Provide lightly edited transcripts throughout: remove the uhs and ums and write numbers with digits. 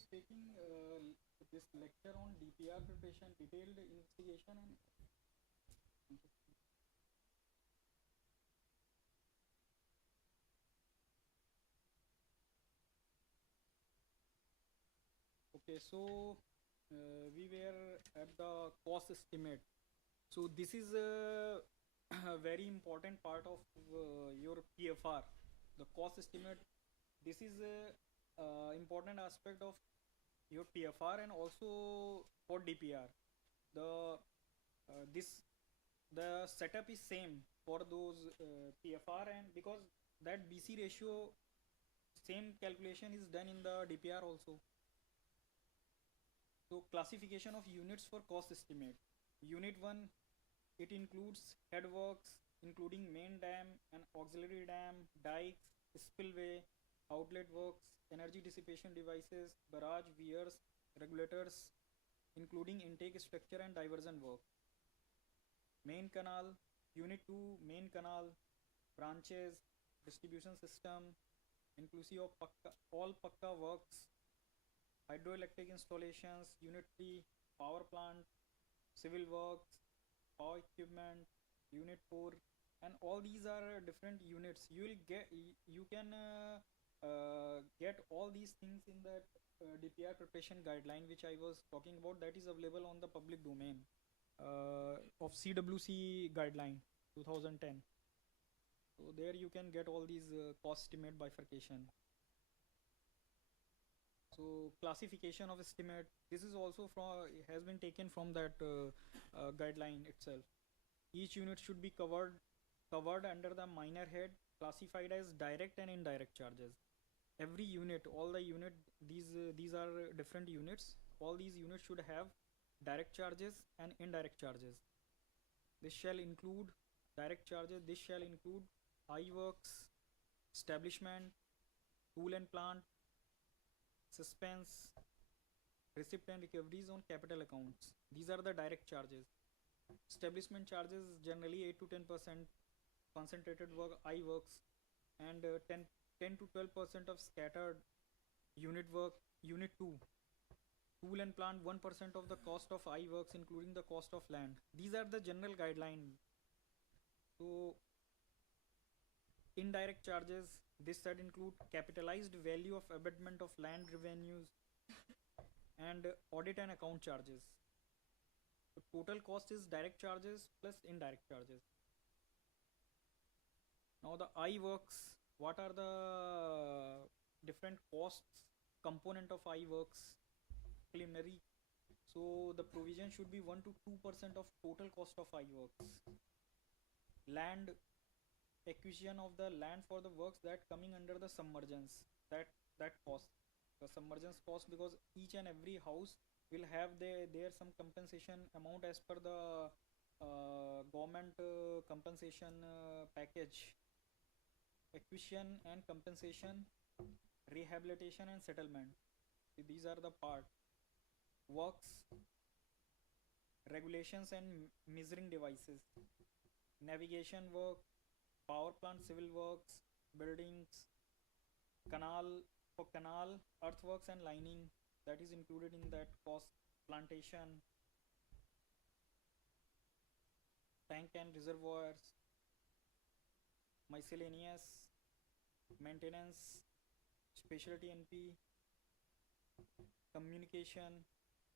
is taking this lecture on DPR preparation, detailed investigation and okay, so we were at the cost estimate. So this is a very important part of your PFR, the cost estimate. This is a important aspect of your PFR and also for DPR. The this the setup is same for those PFR, and because that BC ratio same calculation is done in the DPR also. So classification of units for cost estimate. Unit 1, it includes headworks including main dam and auxiliary dam, dikes, spillway, outlet works, energy dissipation devices, barrage, weirs, regulators, including intake structure and diversion work. Main canal, Unit 2, main canal, branches, distribution system, inclusive of all Pakka works, hydroelectric installations, Unit 3, power plant, civil works, power equipment, Unit 4, and all these are different units. You can get all these things in that DPR preparation guideline which I was talking about, that is available on the public domain of CWC guideline 2010. So there you can get all these cost estimate bifurcation. So classification of estimate, this is also from has been taken from that guideline itself. Each unit should be covered under the minor head classified as direct and indirect charges. Every unit, all the unit, these are different units. All these units should have direct charges and indirect charges. This shall include direct charges. This shall include I-works, establishment, tool and plant, suspense, receipt and recoveries on capital accounts. These are the direct charges. Establishment charges generally 8 to 10% concentrated work, I-works, and 10 to 12% of scattered unit work. Unit 2, tool and plant 1% of the cost of I-works including the cost of land. These are the general guideline. So indirect charges, this should include capitalized value of abetment of land revenues and audit and account charges. The total cost is direct charges plus indirect charges. Now the I-works, what are the different costs component of I-works? Preliminary. So the provision should be 1 to 2% of total cost of I-works. Land, acquisition of the land for the works that coming under the submergence, that cost, the submergence cost, because each and every house will have their some compensation amount as per the government compensation package. Acquisition and compensation, rehabilitation and settlement. These are the part. Works, regulations and measuring devices, navigation work, power plant civil works, buildings, canal, for canal, earthworks and lining, that is included in that cost. Plantation, tank and reservoirs, miscellaneous, maintenance, specialty NP, communication.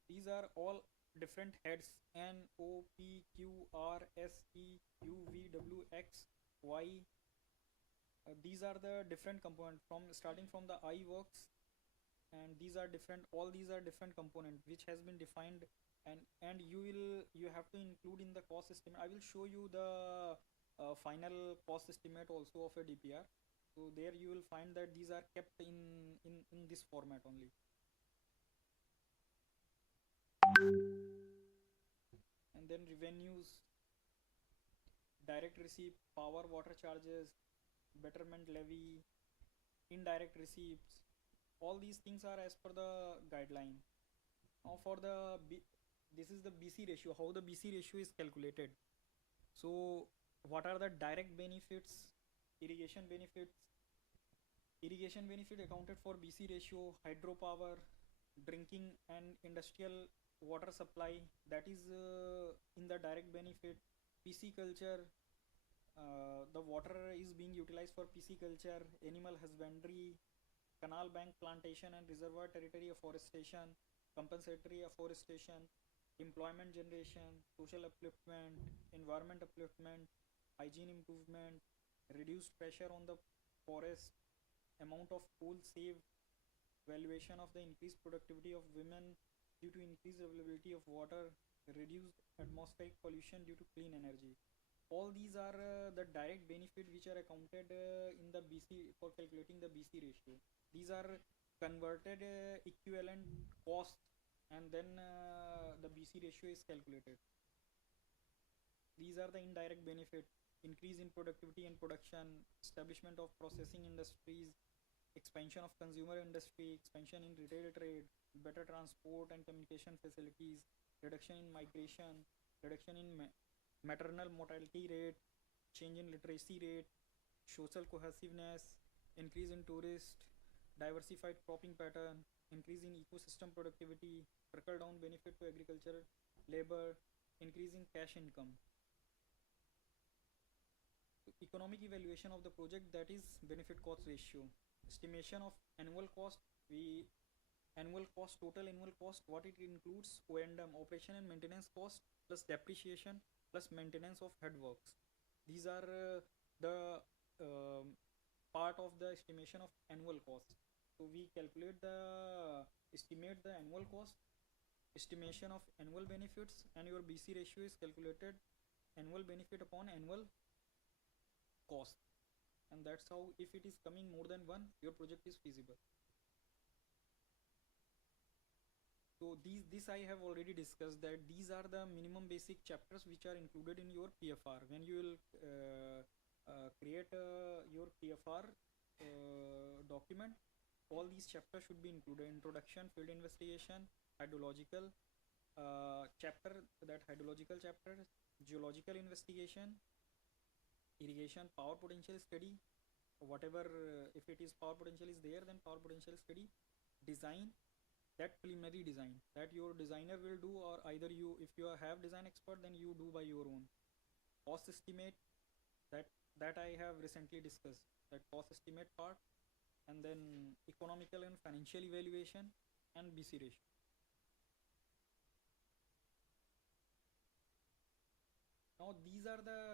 These are all different heads: N, O, P, Q, R, S, E, U, V, W, X, Y. These are the different components from starting from the I works, and these are different. All these are different components which has been defined, and you have to include in the cost estimate. I will show you the final cost estimate also of a DPR. So there you will find that these are kept in this format only. And then revenues, direct receipt, power water charges, betterment levy, indirect receipts, all these things are as per the guideline. Now for the this is the BC ratio, how the BC ratio is calculated. So what are the direct benefits? Irrigation benefits. Irrigation benefit accounted for BC ratio: hydropower, drinking and industrial water supply, that is in the direct benefit. Pisciculture, the water is being utilized for pisciculture, animal husbandry, canal bank plantation and reservoir territory afforestation, compensatory afforestation, employment generation, social upliftment, environment upliftment, hygiene improvement, reduced pressure on the forest, amount of coal saved, valuation of the increased productivity of women due to increased availability of water, reduced atmospheric pollution due to clean energy. All these are the direct benefit which are accounted in the BC for calculating the BC ratio. These are converted equivalent cost, and then the BC ratio is calculated. These are the indirect benefit: increase in productivity and production, establishment of processing industries, expansion of consumer industry, expansion in retail trade, better transport and communication facilities, reduction in migration, reduction in maternal mortality rate, change in literacy rate, social cohesiveness, increase in tourist, diversified cropping pattern, increase in ecosystem productivity, trickle down benefit to agriculture labor, increase in cash income. Economic evaluation of the project, that is benefit cost ratio. Estimation of annual cost, we annual cost, total annual cost, what it includes: O&M, operation and maintenance cost, plus depreciation, plus maintenance of headworks. These are the part of the estimation of annual cost. So we calculate estimate the annual cost, estimation of annual benefits, and your BC ratio is calculated annual benefit upon annual cost. And that's how, if it is coming more than one, your project is feasible. So this I have already discussed, that these are the minimum basic chapters which are included in your PFR. When you will create your PFR document, all these chapters should be included: introduction, field investigation, hydrological chapter, that hydrological chapter, geological investigation, irrigation power potential study, whatever, if it is power potential is there, then power potential study, design, that preliminary design that your designer will do, or either you, if you have design expert, then you do by your own. Cost estimate, that I have recently discussed, that cost estimate part, and then economical and financial evaluation, and BC ratio. Now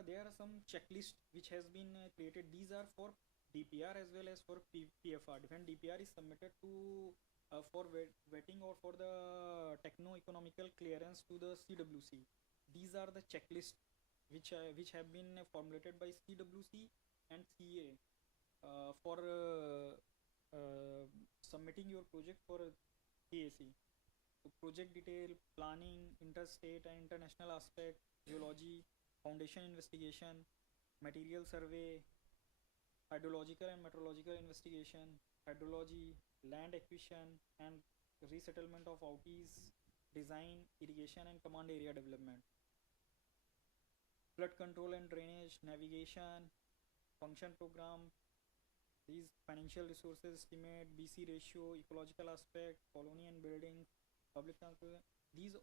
there are some checklists which has been created. These are for DPR as well as for PFR. When DPR is submitted to for vetting or for the techno-economical clearance to the CWC, these are the checklists which have been formulated by CWC and CA for submitting your project for PAC. So project detail, planning, interstate and international aspect, geology, foundation investigation, material survey, hydrological and meteorological investigation, hydrology, land acquisition and resettlement of outies, design, irrigation and command area development, flood control and drainage, navigation, function program, these financial resources estimate, BC ratio, ecological aspect, colony and building, public transport.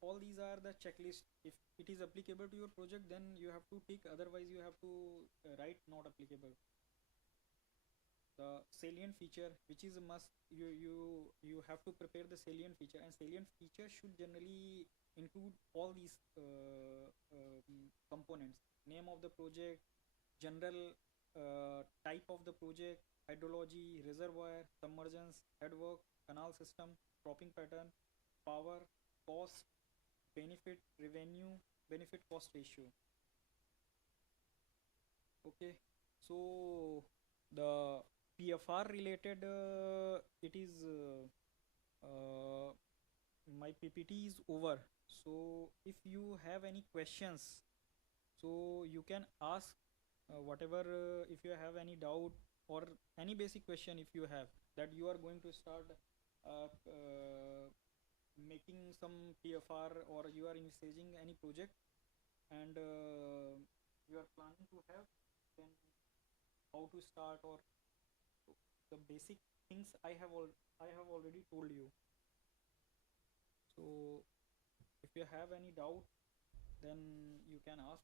All these are the checklist. If it is applicable to your project, then you have to tick, otherwise you have to write not applicable. The salient feature, which is a must, you have to prepare the salient feature, and salient feature should generally include all these components: name of the project, general type of the project, hydrology, reservoir, submergence, headwork, canal system, cropping pattern, power, cost, benefit, revenue, benefit cost ratio. Okay, so the PFR related, it is my PPT is over. So if you have any questions, so you can ask whatever, if you have any doubt or any basic question, if you have, that you are going to start making some PFR, or you are envisaging any project and you are planning to have, then how to start, or the basic things I have already told you. So if you have any doubt, then you can ask.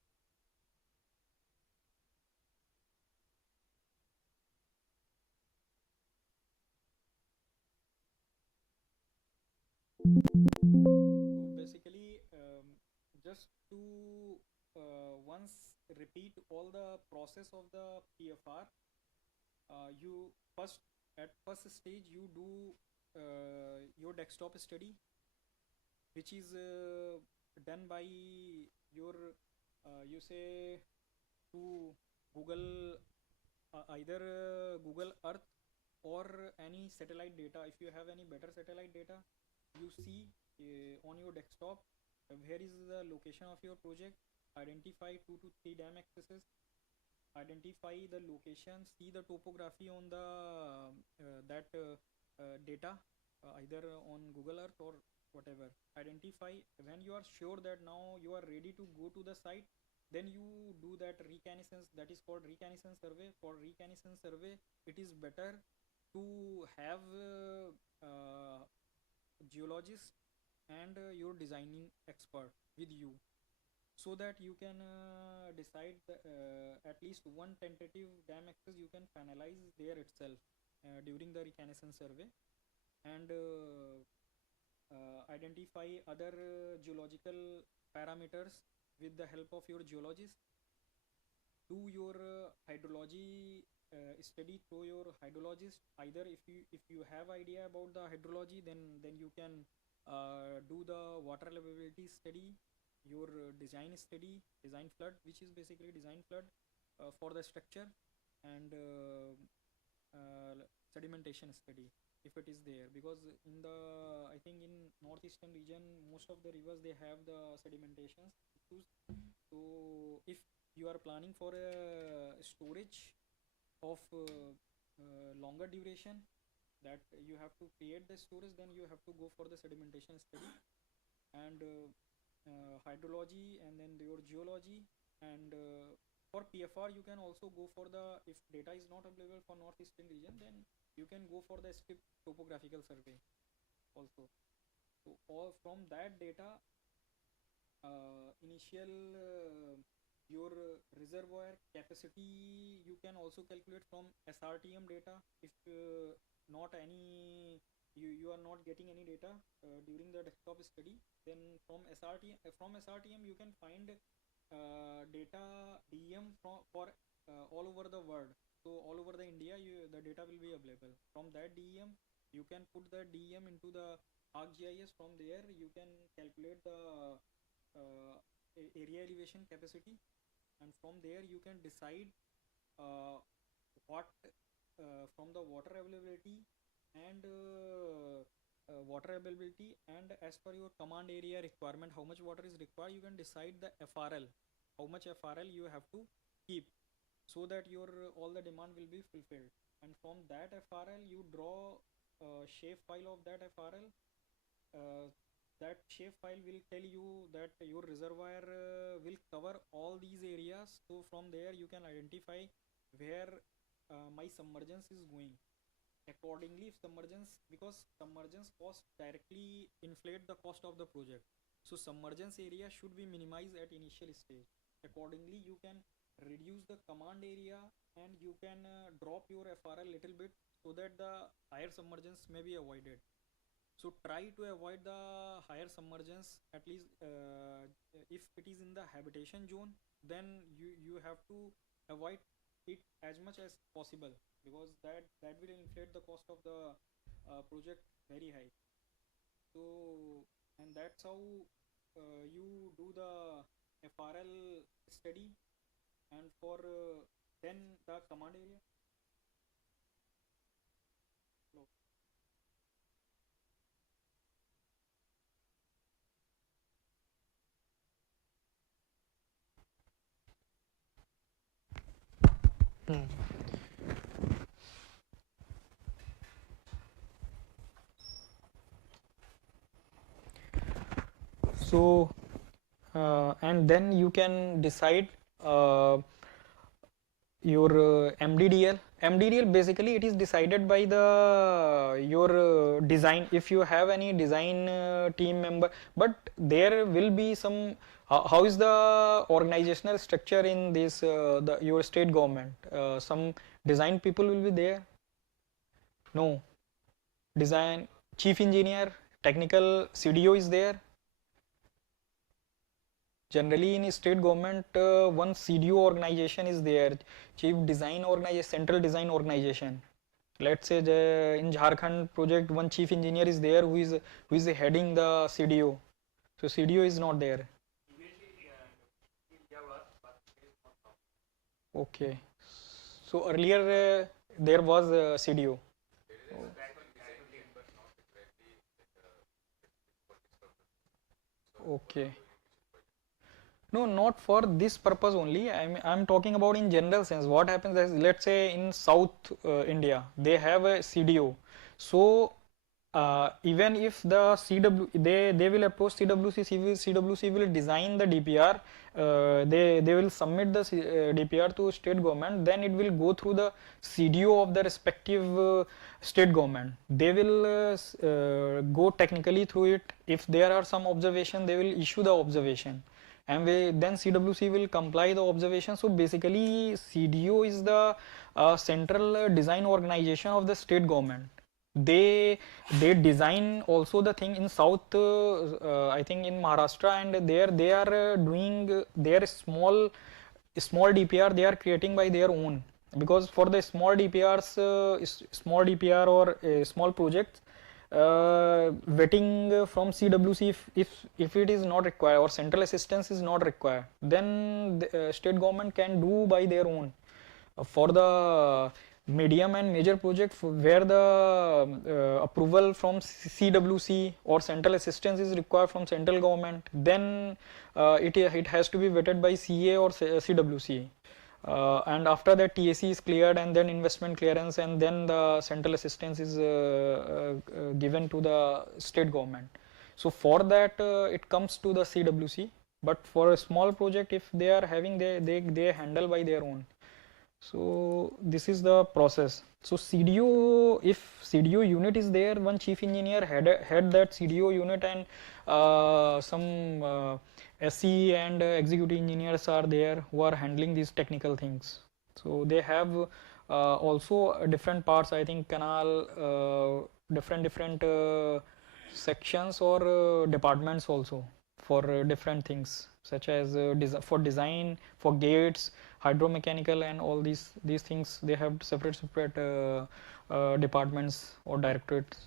So basically, just to once repeat all the process of the PFR, you first at first stage you do your desktop study, which is done by your you say to Google, either Google Earth or any satellite data. If you have any better satellite data, you see on your desktop where is the location of your project, identify 2 to 3 dam accesses, identify the location, see the topography on the that data, either on Google Earth or whatever. Identify. When you are sure that now you are ready to go to the site, then you do that reconnaissance, that is called reconnaissance survey. For reconnaissance survey, it is better to have geologist and your designing expert with you, so that you can decide at least one tentative dam access you can finalize there itself during the reconnaissance survey, and identify other geological parameters with the help of your geologist. Do your hydrology study through your hydrologist. Either if you have idea about the hydrology, then you can do the water availability study, your design study, design flood, which is basically design flood for the structure, and sedimentation study if it is there, because in the I think in northeastern region most of the rivers they have the sedimentation issues. So if you are planning for a storage of longer duration, that you have to create the storage, then you have to go for the sedimentation study, and hydrology, and then your geology, and for PFR you can also go for the, if data is not available for northeastern region, then you can go for the strip topographical survey also. So all from that data, initial your reservoir capacity you can also calculate from SRTM data. If not any, you are not getting any data during the desktop study, then from SRTM you can find data DEM for all over the world. So all over the India, the data will be available. From that DEM, you can put the DEM into the ArcGIS. From there, you can calculate the area elevation capacity, and from there you can decide what from the water availability and as per your command area requirement, how much water is required, you can decide the FRL, how much FRL you have to keep, so that your all the demand will be fulfilled. And from that FRL you draw a shape file of that FRL. That shape file will tell you that your reservoir will cover all these areas. So from there you can identify where my submergence is going. Accordingly, if submergence, because submergence cost directly inflate the cost of the project, so submergence area should be minimized at initial stage. Accordingly, you can reduce the command area, and you can drop your FRL little bit, so that the higher submergence may be avoided. So try to avoid the higher submergence, at least if it is in the habitation zone, then you have to avoid it as much as possible, because that will inflate the cost of the project very high. So, and that's how you do the FRL study, and for then the command area. Hello. Hmm. So, and then you can decide your MDDL. MDDL basically it is decided by the your design. If you have any design team member, but there will be some. How is the organizational structure in this your state government? Some design people will be there. No, design chief engineer, technical CDO is there. Generally in state government, one CDO organization is there, chief design organization, central design organization. Let's say in Jharkhand project, one chief engineer is there who is heading the CDO. So CDO is not there. Okay. So earlier there was CDO. Okay. No, not for this purpose only. I'm talking about in general sense. What happens is, let's say in South India, they have a CDO. So even if the CW they will approach CWC, CWC will design the DPR. They will submit the DPR to state government. Then it will go through the CDO of the respective state government. They will go technically through it. If there are some observation, they will issue the observation, and then CWC will comply the observation. So basically CDO is the central design organization of the state government. They design also the thing in south, I think in Maharashtra, and there they are doing their small DPR they are creating by their own, because for the small DPRs, small DPR or small projects, vetting from CWC, if it is not required or central assistance is not required, then the state government can do by their own. For the medium and major project where the approval from CWC or central assistance is required from central government, then it has to be vetted by CA or CWC. And after that TAC is cleared, and then investment clearance, and then the central assistance is given to the state government. So for that it comes to the CWC, but for a small project, if they are having, they handle by their own. So this is the process. So CDO, if CDO unit is there, one chief engineer head that CDO unit, and some SE and executive engineers are there who are handling these technical things. So they have also different parts, I think canal, different sections or departments also for different things, such as for design, for gates, hydromechanical, and all these things. They have separate departments or directorates.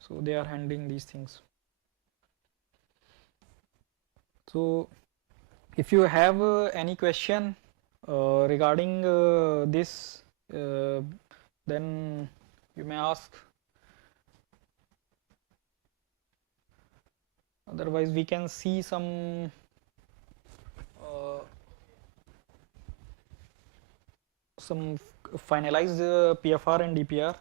So they are handling these things. So if you have any question regarding this, then you may ask. Otherwise we can see some finalized PFR and DPR.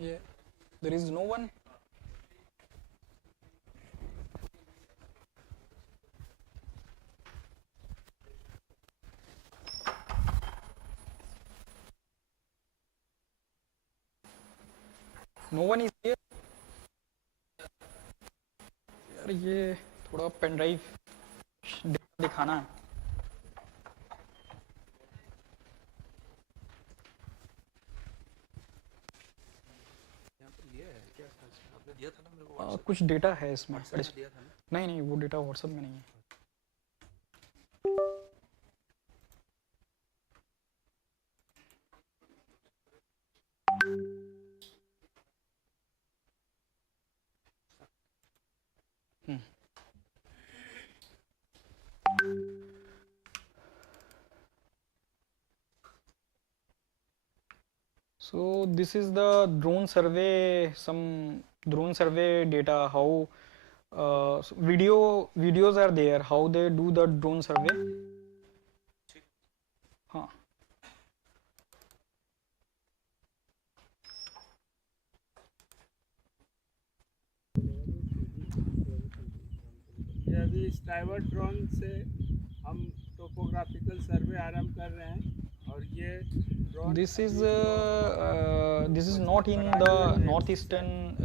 Yeah, there is no one. No one is here. यार ये थोड़ा pen drive दिखाना है. कुछ data है इसमें, नहीं नहीं वो डेटा व्हाट्सएप में नहीं है. So this is the drone survey, some drone survey data, how videos are there, how they do the drone survey. हाँ. ये अभी स्काईवर्ड ड्रोन से हम टोपोग्राफिकल सर्वे आरंभ कर रहे हैं और ये drone This is not in the northeastern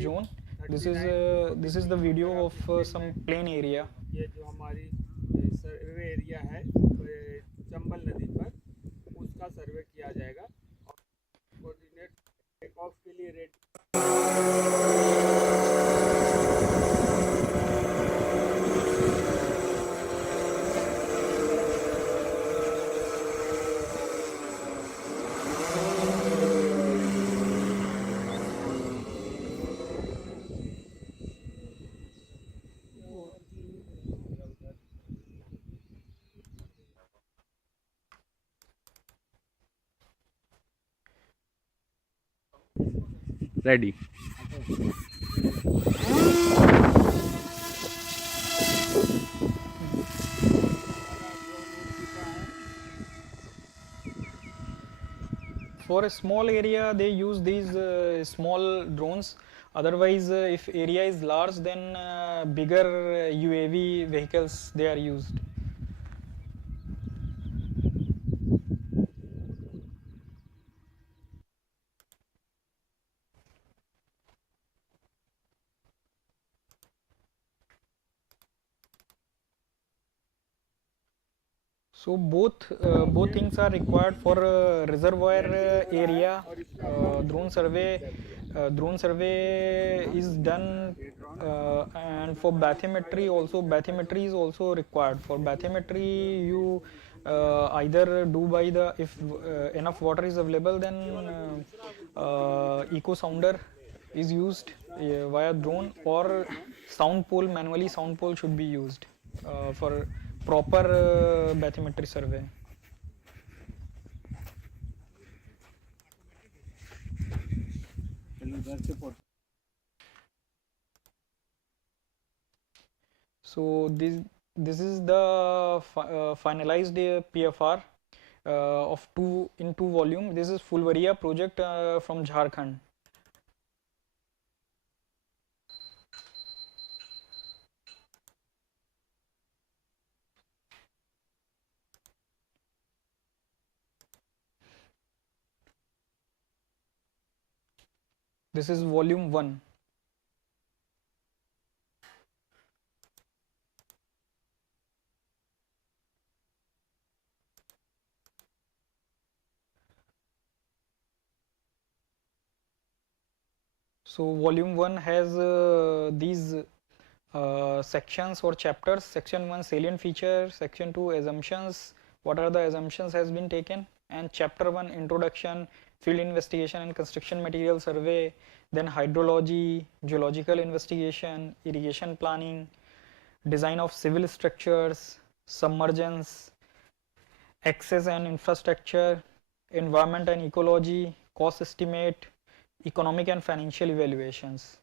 zone. This is the video of some plain area. ये जो हमारी सर्वे एरिया है चंबल नदी पर, उसका सर्वे किया जाएगा और कोऑर्डिनेट टेक ऑफ के लिए ready. Ready. For a small area they use these small drones. Otherwise if area is large, then bigger UAV vehicles they are used. So both things are required for reservoir area. Drone survey is done, and for bathymetry also. Bathymetry is also required. For bathymetry you either do by the, if enough water is available, then echo sounder is used via drone, or sound pole, manually sound pole should be used for proper bathymetry survey. So this is the finalized PFR of two volume. This is Fulvaria project from Jharkhand. This is volume 1. So volume 1 has these sections or chapters. Section 1 salient features, section 2 assumptions, what are the assumptions has been taken, and chapter 1 introduction, field investigation and construction material survey, then hydrology, geological investigation, irrigation planning, design of civil structures, submergence, access and infrastructure, environment and ecology, cost estimate, economic and financial evaluations.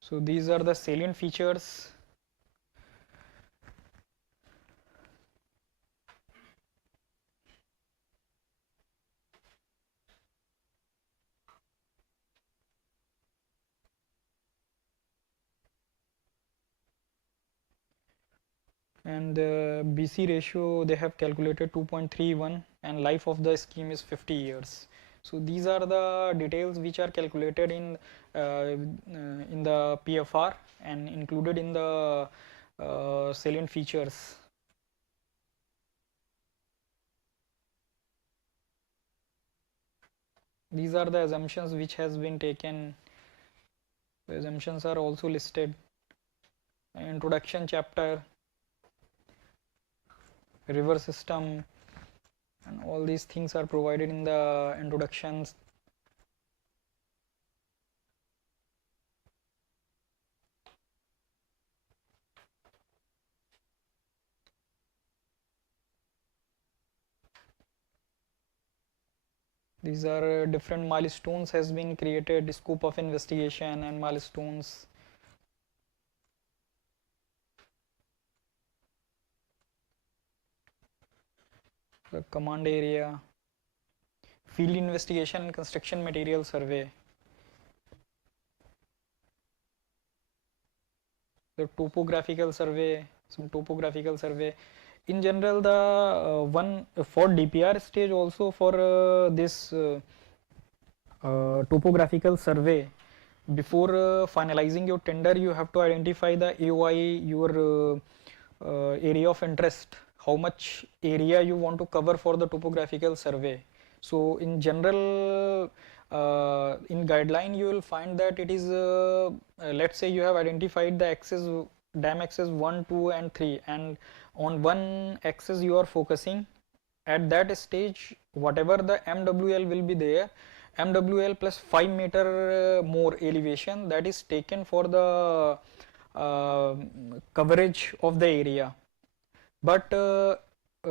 So these are the salient features. And the BC ratio they have calculated 2.31, and life of the scheme is 50 years. So these are the details which are calculated in the PFR and included in the salient features. These are the assumptions which has been taken. The assumptions are also listed. Introduction chapter, river system, and all these things are provided in the introductions. These are different milestones has been created, scope of investigation and milestones. The command area, field investigation and construction material survey, the topographical survey, some topographical survey. In general, the one for DPR stage also for this topographical survey, before finalizing your tender, you have to identify the AOI, your area of interest, how much area you want to cover for the topographical survey. So in general, in guideline you will find that it is let's say you have identified the axis, dam axis 1, 2 and 3, and on one axis you are focusing. At that stage, whatever the MWL will be there, MWL plus 5 meter more elevation, that is taken for the coverage of the area. But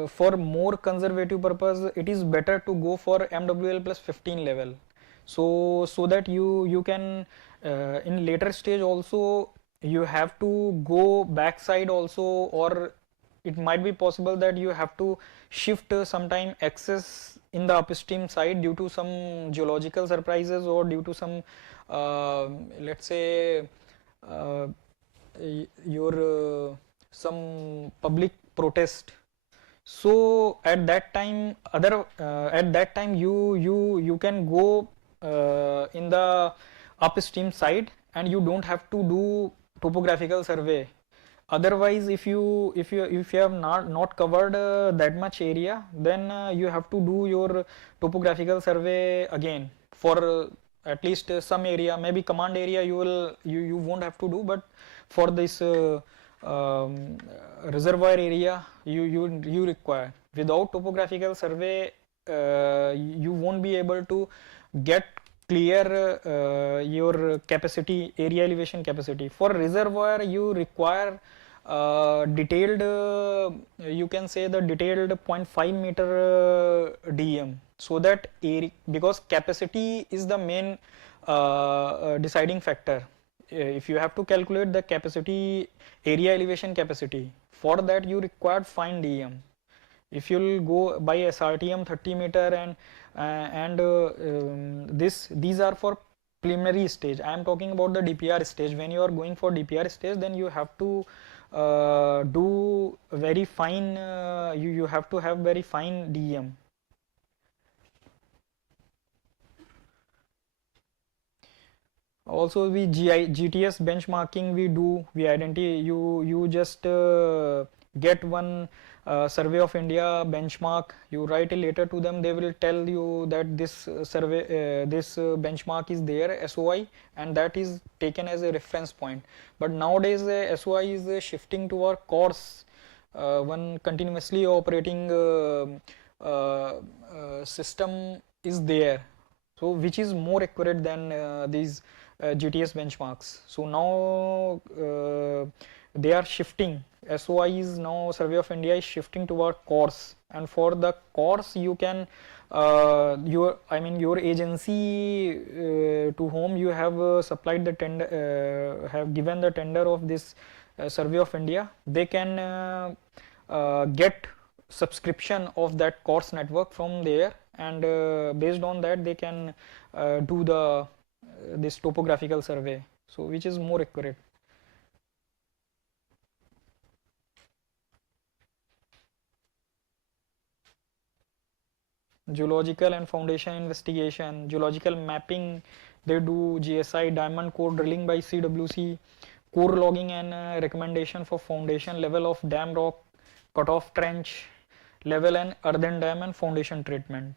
for more conservative purpose, it is better to go for MWL plus 15 level. So that you can in later stage also you have to go backside also, or it might be possible that you have to shift sometime access in the upstream side due to some geological surprises or due to some let's say uh, your some public protest. So at that time you can go in the upstream side and you don't have to do topographical survey. Otherwise, if you have not covered that much area, then you have to do your topographical survey again for at least some area. Maybe command area you won't have to do, but for this reservoir area you require. Without topographical survey, you won't be able to get clear your capacity, area elevation capacity. For reservoir you require detailed you can say the detailed 0.5 meter DM, so that area, because capacity is the main deciding factor. If you have to calculate the capacity, area elevation capacity, for that you require fine DM. If you'll go by SRTM 30 meter and these are for preliminary stage. I am talking about the DPR stage. When you are going for DPR stage, then you have to do very fine. You have to have very fine DM. Also, we GTS benchmarking we do. We identify you just get one survey of India benchmark. You write a letter to them. They will tell you that this survey this benchmark is there, SOI, and that is taken as a reference point. But nowadays SOI is shifting to our course. One continuously operating system is there, so which is more accurate than these GTS benchmarks. So now they are shifting. SOI is now, Survey of India is shifting toward course, and for the course you can your agency to whom you have supplied the tender, have given the tender of this Survey of India, they can get subscription of that course network from there, and based on that they can do the this topographical survey, so which is more accurate. geological and foundation investigation, geological mapping, they do GSI, diamond core drilling by CWC, core logging and recommendation for foundation level of dam rock, cutoff trench level and earthen dam and foundation treatment.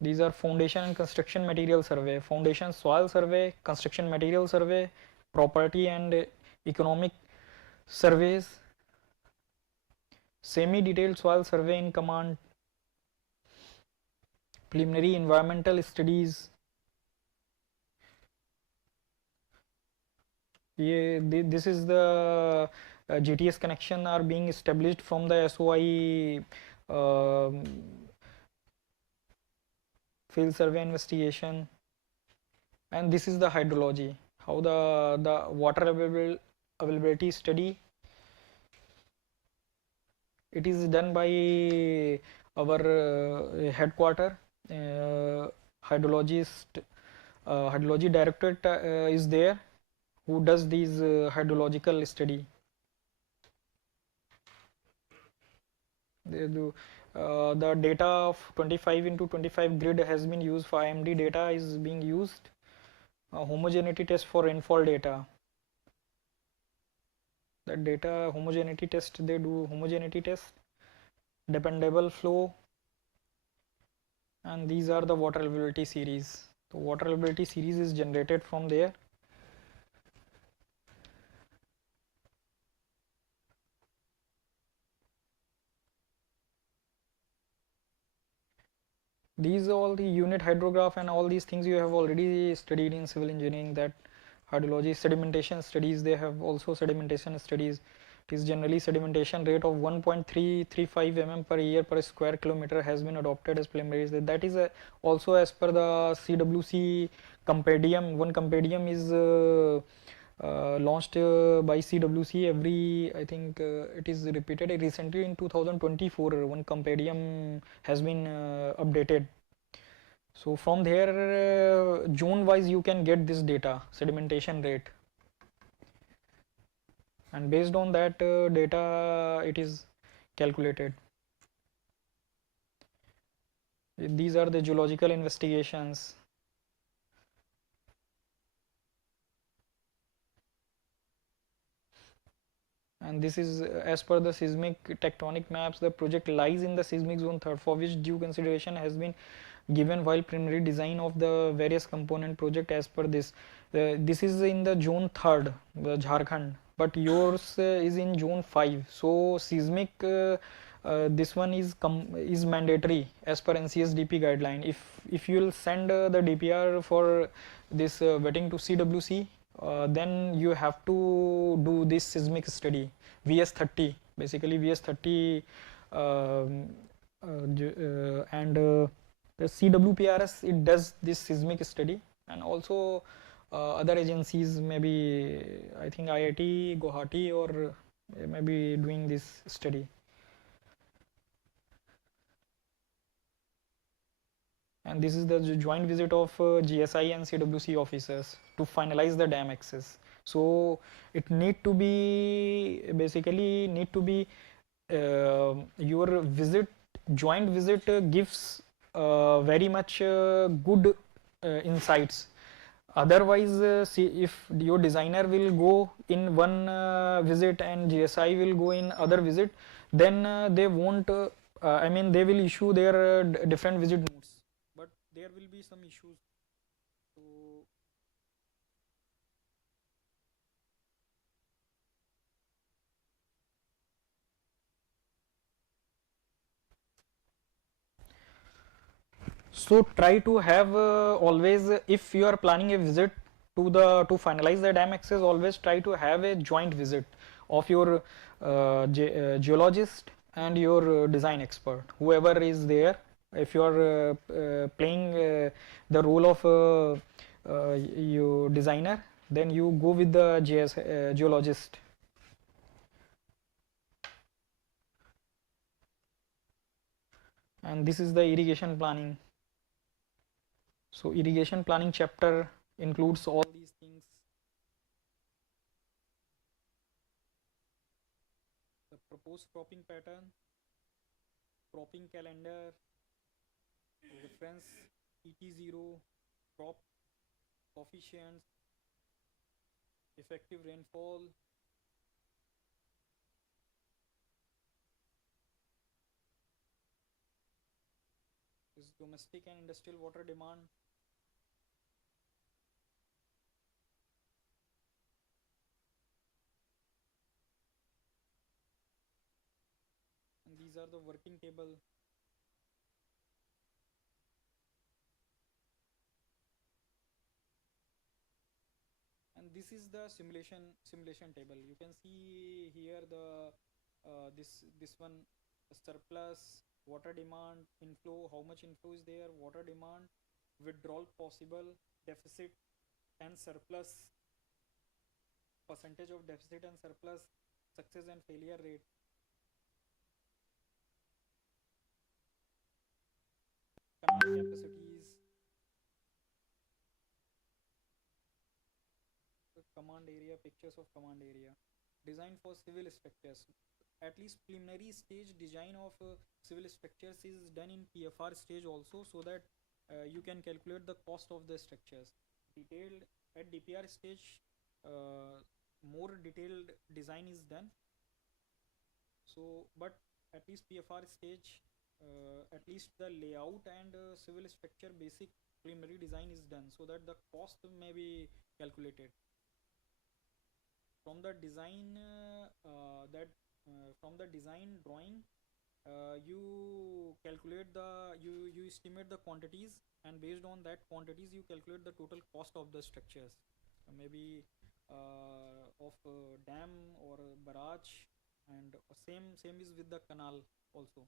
These are foundation and construction material survey, foundation soil survey, construction material survey, property and economic surveys, semi-detailed soil survey in command, preliminary environmental studies. This is the GTS connection are being established from the SOI field survey investigation, and this is the hydrology, how the water availability study. It is done by our headquarter hydrologist, hydrology directorate is there who does these hydrological study. They do the data of 25 into 25 grid has been used for IMD data is being used. Homogeneity test for rainfall data. That data homogeneity test, they do homogeneity test, dependable flow, and these are the water availability series. The water availability series is generated from there. These are all the unit hydrograph and all these things you have already studied in civil engineering, that hydrology. Sedimentation studies, they have also sedimentation studies. It is generally sedimentation rate of 1.335 mm per year per square kilometer has been adopted as preliminaries. That is also as per the CWC compendium. One compendium is launched by CWC every, I think it is repeated recently in 2024. One compendium has been updated. So from there, zone wise you can get this data, sedimentation rate, and based on that data it is calculated. These are the geological investigations. And this is as per the seismic tectonic maps. The project lies in the seismic zone 3rd, for which due consideration has been given while preliminary design of the various component project as per this. This is in the zone 3rd, Jharkhand, but yours is in zone 5. So seismic this one is mandatory as per NCSDP guideline. If you will send the DPR for this vetting to CWC, then you have to do this seismic study, VS30, basically VS30, and the CWPRS, it does this seismic study, and also other agencies, maybe I think IIT Guwahati or maybe doing this study. And this is the joint visit of GSI and CWC officers to finalize the dam access. So it need to be basically your visit, joint visit gives very much good insights. Otherwise, see, if your designer will go in one visit and GSI will go in other visit, then they won't. I mean, they will issue their different visit notes, but there will be some issues. So try to have always, if you are planning a visit to finalize the dam access, always try to have a joint visit of your geologist and your design expert, whoever is there. If you are playing the role of your designer, then you go with the geologist. And this is the irrigation planning. So irrigation planning chapter includes all these things. The proposed cropping pattern, cropping calendar, reference ET0, crop coefficients, effective rainfall, is domestic and industrial water demand. And these are the working table. And this is the simulation table. You can see here the this one, surplus, water demand, inflow, how much inflow is there, water demand, withdrawal possible, deficit and surplus, percentage of deficit and surplus, success and failure rate. Canal capacities, command area, pictures of command area. Design for civil structures. At least preliminary stage design of civil structures is done in PFR stage also, so that you can calculate the cost of the structures. Detailed at DPR stage, more detailed design is done. So, but at least PFR stage, at least the layout and civil structure basic preliminary design is done, so that the cost may be calculated. From the design from the design drawing, you calculate the you estimate the quantities, and based on that quantities you calculate the total cost of the structures, maybe of dam or barrage, and same is with the canal also.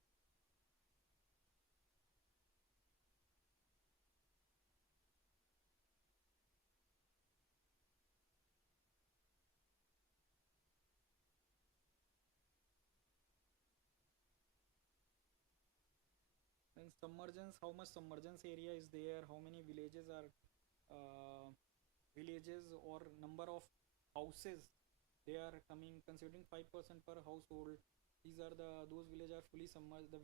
Then submergence, how much submergence area is there, how many villages are villages or number of houses they are coming, considering 5% per household. These are those villages are fully submerged. The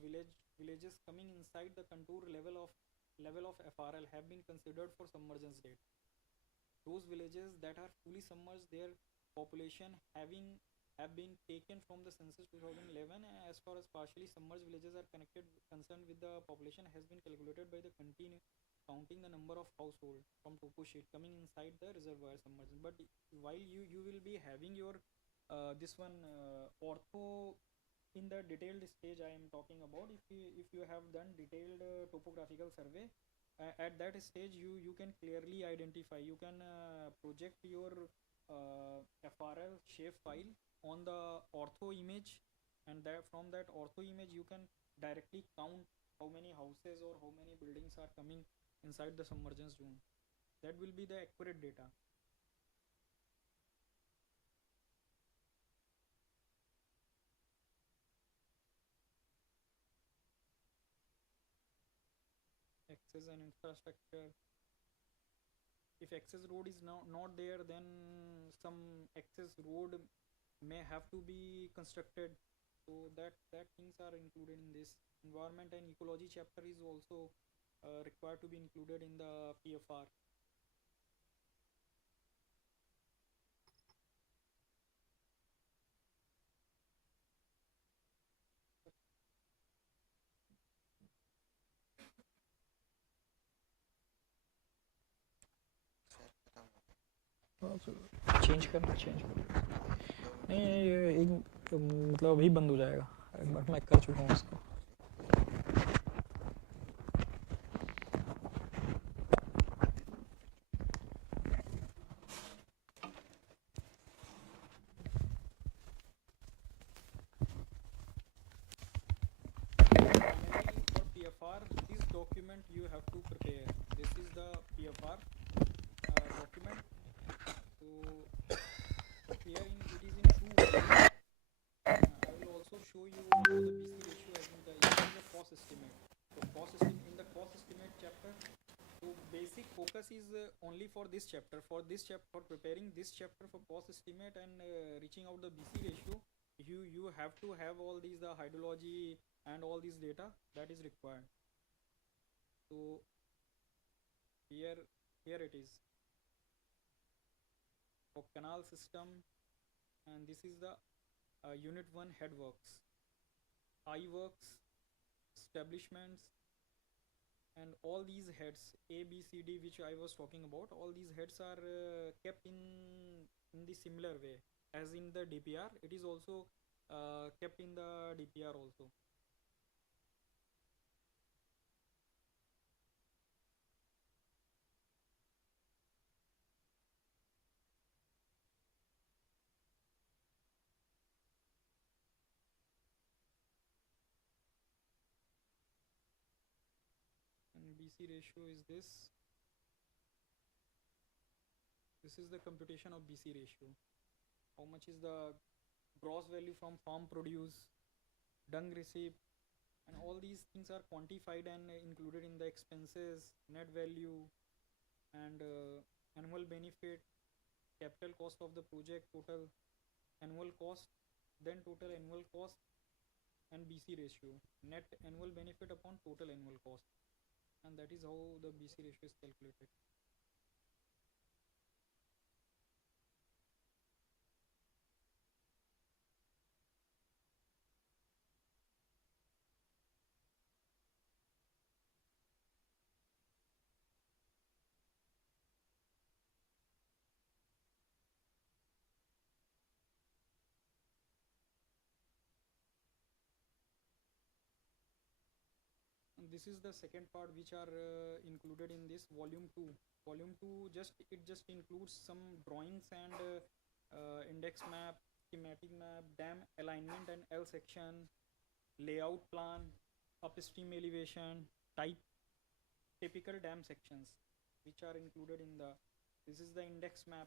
villages coming inside the contour level of FRL have been considered for submergence date. Those villages that are fully submerged, their population have been taken from the census 2011, as far as partially submerged villages are concerned with the population has been calculated by the counting the number of household from topo sheet coming inside the reservoir submergence. But while you will be having your this one ortho in the detailed stage I am talking about, if you have done detailed topographical survey, at that stage you can clearly identify, you can project your FRL shape file on the ortho image, and from that ortho image you can directly count how many houses or how many buildings are coming inside the submergence zone. That will be the accurate data. Access and infrastructure. If access road is not there, then some access road may have to be constructed, so that things are included in this. Environment and ecology chapter is also required to be included in the PFR. Change करना नहीं, ये एक मतलब अभी बंद हो जाएगा, एक बार मैं कर चुका हूँ इसको. For PFR, this document you have to prepare. This is the PFR document. So here it is in two ways. I will also show you how the BC ratio has been done. This is the cost estimate. So in the cost estimate chapter, so basic focus is only for this chapter. For preparing this chapter for cost estimate and reaching out the BC ratio, you have to have all these, the hydrology and all these data that is required. So here it is for canal system, and this is the unit 1 headworks, I works, establishments, and all these heads A, B, C, D, which I was talking about, all these heads are kept in the similar way as in the DPR. It is also kept in the DPR also. And BC ratio is this. This is the computation of BC ratio. How much is the gross value from farm produce, dung receipt, and all these things are quantified and included in the expenses, net value, and annual benefit, capital cost of the project, total annual cost, then total annual cost, and BC ratio, net annual benefit upon total annual cost, and that is how the BC ratio is calculated. And this is the second part which are included in this volume 2. Volume 2 just includes some drawings and index map, schematic map, dam alignment and L section, layout plan, upstream elevation, typical dam sections which are included in the, this is the index map.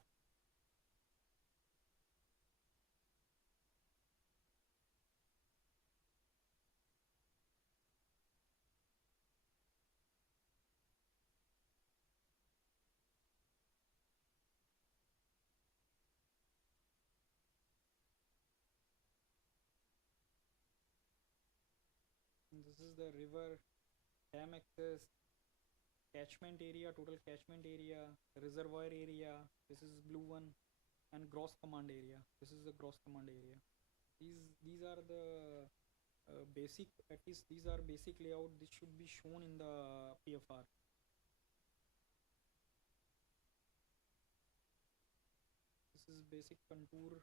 And this is the river, dam access, catchment area, total catchment area, reservoir area, this is blue one, and gross command area, this is the gross command area. These are the basic, at least these are basic layout. This should be shown in the PFR. This is basic contour.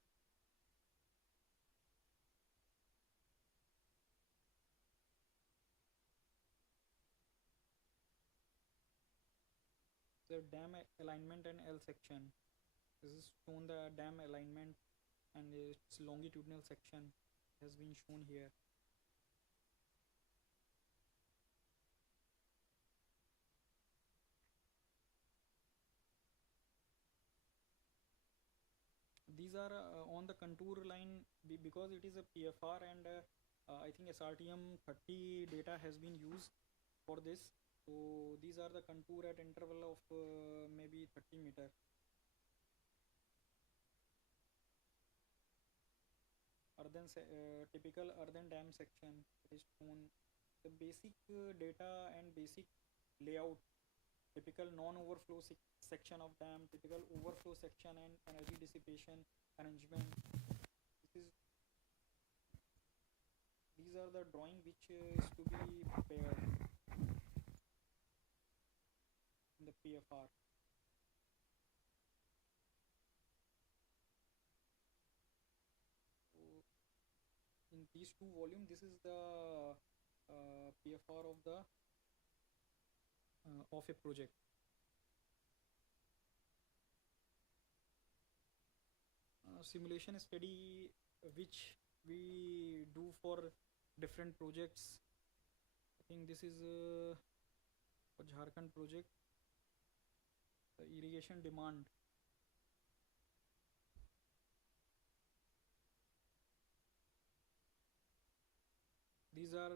The dam alignment and L section. This is shown the dam alignment and its longitudinal section has been shown here. These are on the contour line because it is a PFR, and I think SRTM 30 data has been used for this. So these are the contour at interval of maybe 30 meter. Typical earthen dam section is shown. The basic data and basic layout, typical non-overflow section of dam, typical overflow section, and energy dissipation arrangement. These are the drawing which is to be prepared in the PFR. So in these two volumes, this is the PFR of the of a project. Simulation study which we do for different projects. I think this is for Jharkhand project, the irrigation demand. These are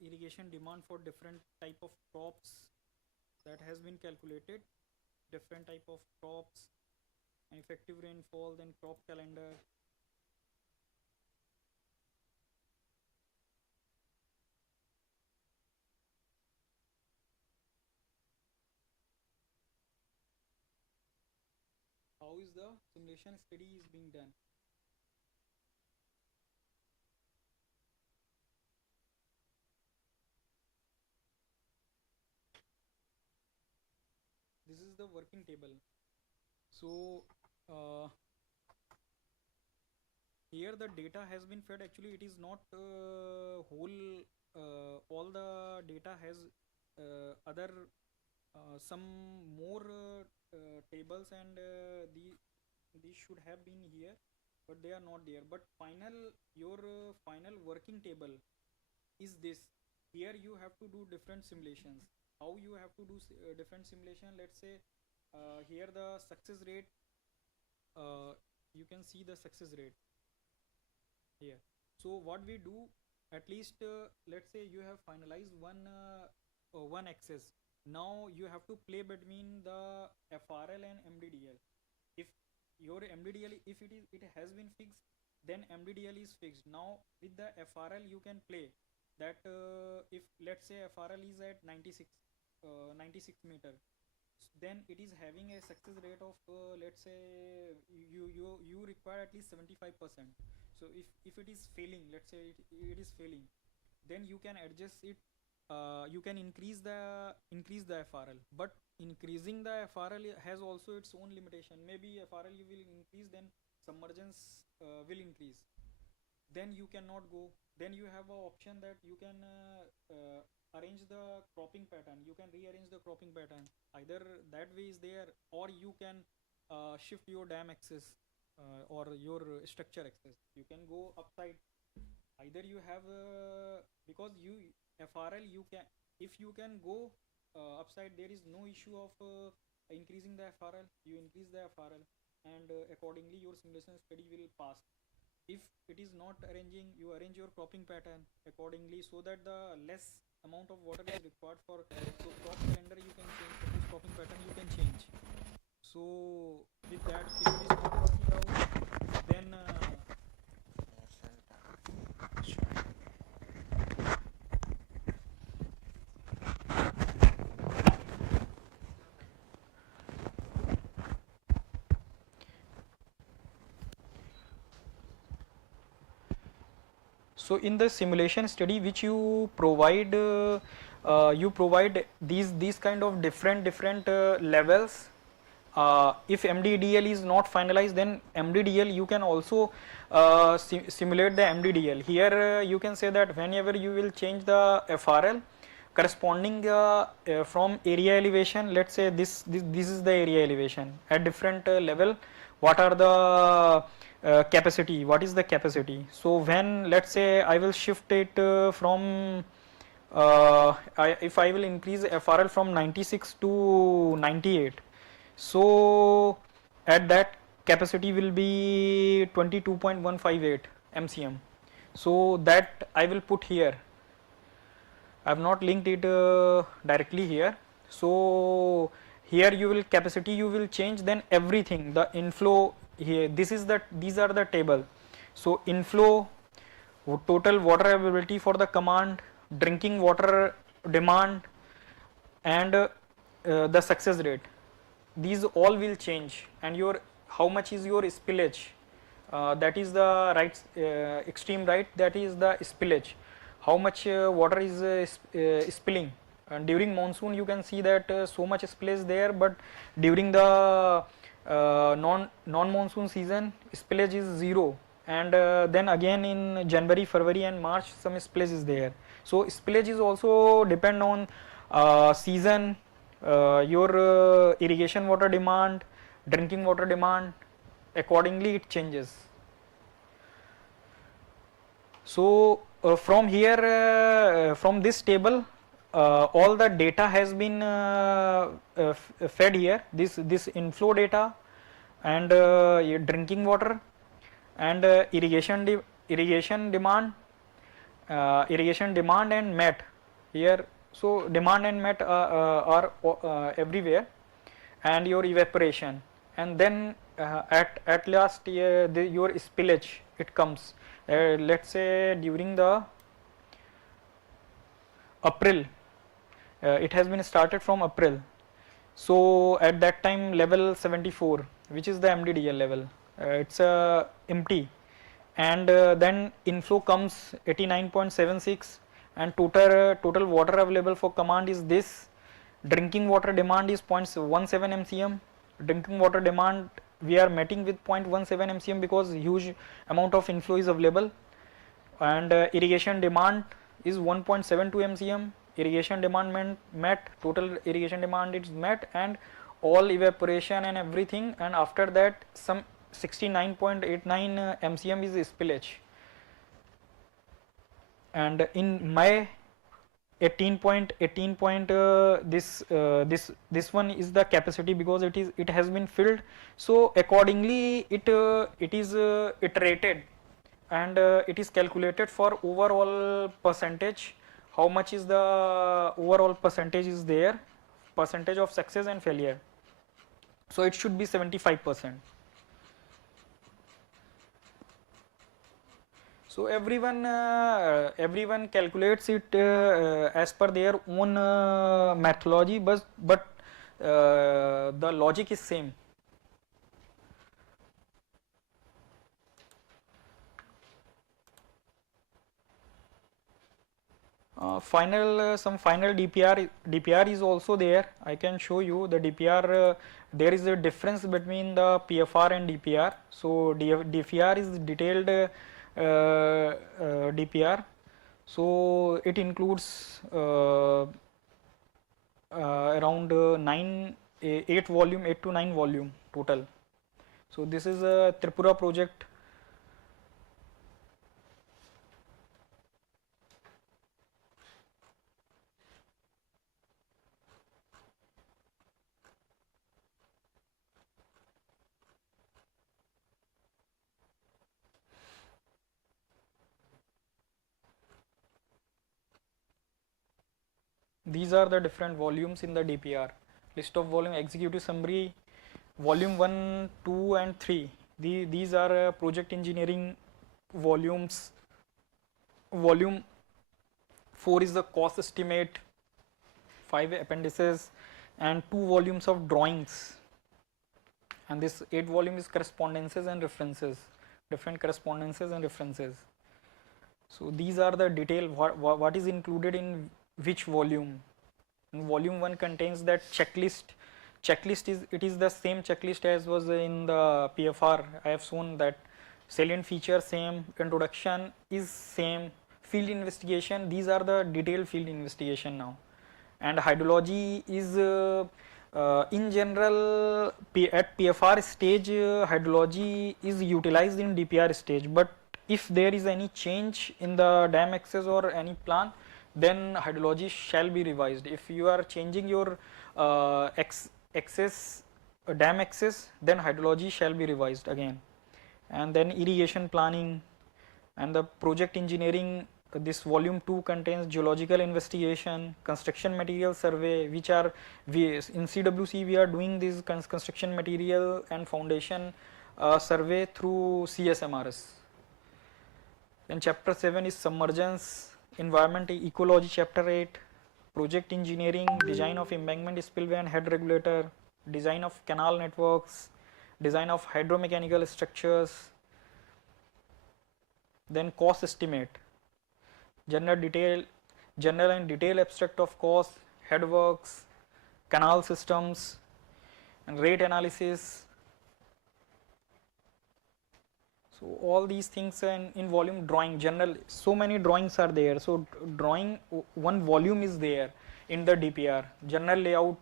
irrigation demand for different type of crops that has been calculated, different type of crops, and effective rainfall, then crop calendar. how is the simulation study is being done. This is the working table. So here the data has been fed. Actually it is not whole, all the data has other some more tables, and these should have been here, but they are not there. But your final working table is this. Here you have to do different simulations. How you have to do different simulation? Let's say here the success rate, you can see the success rate here. So what we do, at least let's say you have finalized one axis. Now you have to play between the FRL and MDDL. If your MDDL, if it has been fixed, then MDDL is fixed. Now with the FRL you can play that if let's say FRL is at 96 meter, then it is having a success rate of let's say you require at least 75%. So if it is failing, let's say it is failing, then you can adjust it. You can increase the FRL, but increasing the FRL has also its own limitation. Maybe FRL you will increase, then submergence will increase, then you cannot go. Then you have an option that you can arrange the cropping pattern. You can rearrange the cropping pattern. Either that way is there, or you can shift your dam axis or your structure axis. You can go upside. Either you have because you FRL, you can, if you can go upside, there is no issue of increasing the FRL. You increase the FRL, and accordingly your simulation study will pass. If it is not arranging, you arrange your cropping pattern accordingly, so that the less amount of water is required for. So crop calendar you can change, suppose cropping pattern you can change. So with that, if it is not working out, then So in the simulation study which you provide these kind of different levels. If MDDL is not finalized, then MDDL you can also simulate the MDDL. Here you can say that whenever you will change the FRL corresponding from area elevation, let's say this is the area elevation at different level, what are the capacity, what is the capacity. So when let's say I will shift it from if I will increase FRL from 96 to 98, so at that capacity will be 22.158 MCM. So that I will put here. I have not linked it directly here. So here you will capacity you will change, then everything, the inflow here, these are the table. So inflow, total water availability for the command, drinking water demand, and the success rate. These all will change, and your how much is your spillage, that is the right extreme right, that is the spillage. How much water is spilling, and during monsoon you can see that so much spillage there, but during the non-monsoon season spillage is zero, and then again in January, February and March some spillage is there. So spillage is also depend on season, your irrigation water demand, drinking water demand, accordingly it changes. So from here, from this table, all the data has been fed here. This inflow data, and your drinking water, and irrigation demand, and met here. So demand and met are everywhere, and your evaporation, and then at last your spillage it comes. Let's say during the April, it has been started from April. So at that time level 74, which is the MDDL level. It's empty, and then inflow comes 89.76, and total water available for command is this. Drinking water demand is 0.17 mcm. Drinking water demand we are meeting with 0.17 mcm because huge amount of inflow is available, and irrigation demand is 1.72 mcm. Irrigation demand met, total irrigation demand is met, and all evaporation and everything, and after that some 69.89 mcm is spillage. And in my 18 point this one is the capacity because it has been filled, so accordingly it is iterated, and it is calculated for overall percentage, how much is the overall percentage is there, percentage of success and failure. So it should be 75%. So everyone calculates it as per their own methodology, but the logic is same. Some final DPR is also there. I can show you the DPR. There is a difference between the PFR and DPR. So DPR is detailed DPR. So it includes around 8 to 9 volume total. So this is a Tripura project. These are the different volumes in the DPR. List of volume, executive summary, volume 1, 2 and 3. These are project engineering volumes. Volume 4 is the cost estimate, 5 appendices and 2 volumes of drawings. And this 8 volume is correspondences and references, different correspondences and references. So these are the detail what is included in which volume. And volume 1 contains that checklist. It is the same checklist as was in the PFR. I have shown that salient feature same, introduction is same, field investigation, these are the detailed field investigation now. And hydrology is in general at PFR stage hydrology is utilized in DPR stage, but if there is any change in the dam access or any plan, then hydrology shall be revised. If you are changing your dam access, then hydrology shall be revised again. And then irrigation planning and the project engineering. This volume 2 contains geological investigation, construction material survey, which are in CWC we are doing this construction material and foundation survey through CSMRS. Then chapter 7 is submergence, environment ecology, chapter 8, project engineering, design of embankment, spillway and head regulator, design of canal networks, design of hydromechanical structures. Then cost estimate, general and detailed abstract of cost, headworks, canal systems, and rate analysis. So all these things in volume drawing, general, so many drawings are there. So drawing, one volume is there in the DPR, general layout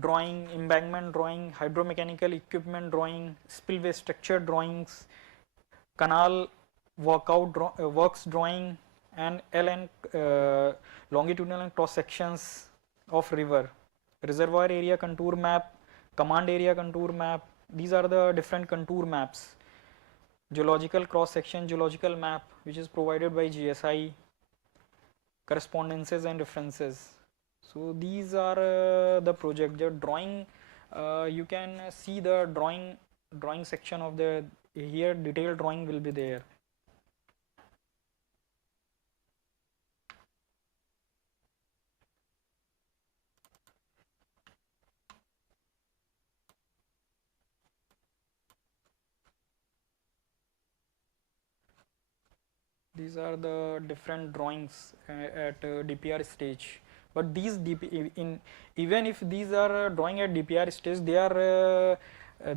drawing, embankment drawing, hydromechanical equipment drawing, spillway structure drawings, canal works drawing, and LN longitudinal and cross sections of river, reservoir area contour map, command area contour map. These are the different contour maps. Geological cross section, geological map, which is provided by GSI, correspondences and references. So these are the project. The drawing, you can see the drawing section of the here. Detailed drawing will be there. These are the different drawings at DPR stage. But these even if these are drawing at DPR stage,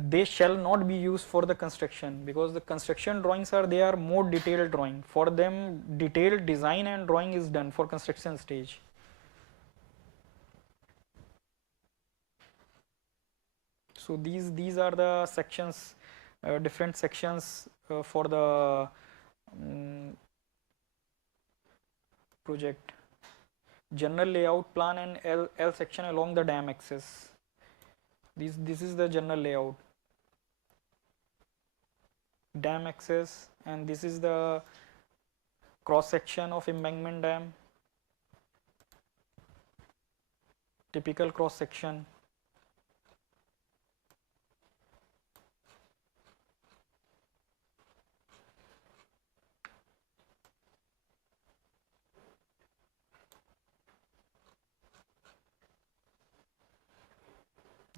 they shall not be used for the construction, because the construction drawings they are more detailed drawing. For them, detailed design and drawing is done for construction stage. So these are the sections, different sections for the project. General layout plan and L section along the dam axis. This is the general layout. Dam axis, and this is the cross section of embankment dam. Typical cross section.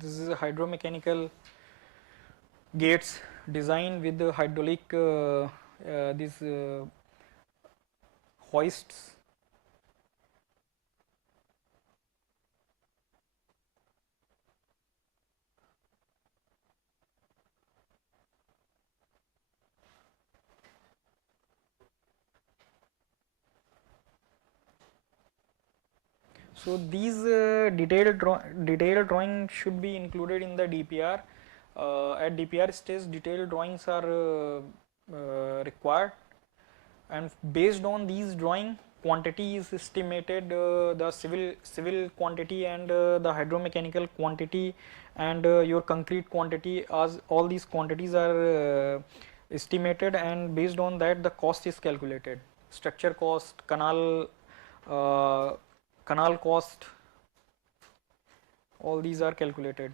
This is a hydromechanical gates design with the hydraulic these hoists. So these detailed drawing should be included in the DPR. At DPR stage, detailed drawings are required, and based on these drawing, quantity is estimated. The civil quantity and the hydromechanical quantity and your concrete quantity, as all these quantities are estimated, and based on that the cost is calculated. Structure cost, canal cost, all these are calculated.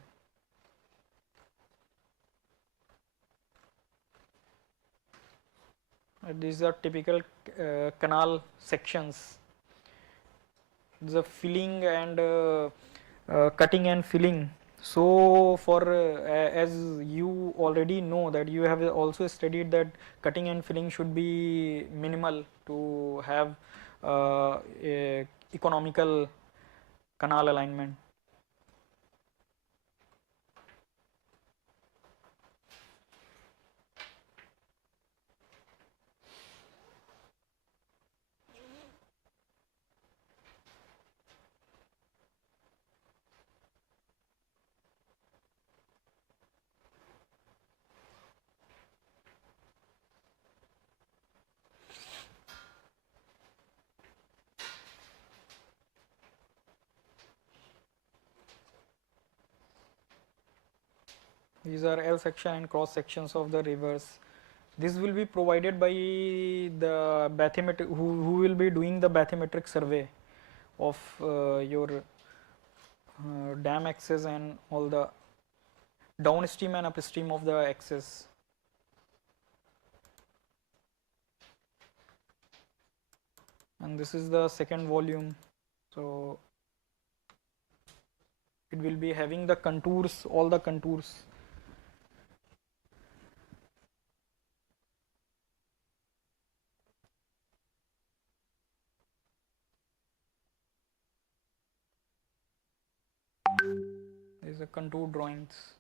These are typical canal sections. The filling and cutting and filling. So for as you already know that you have also studied that cutting and filling should be minimal to have a economical canal alignment. These are L section and cross sections of the rivers. This will be provided by the bathymetric who will be doing the bathymetric survey of your dam axis and all the downstream and upstream of the axis. And this is the second volume. So it will be having the contours, all the contours. These are contour drawings.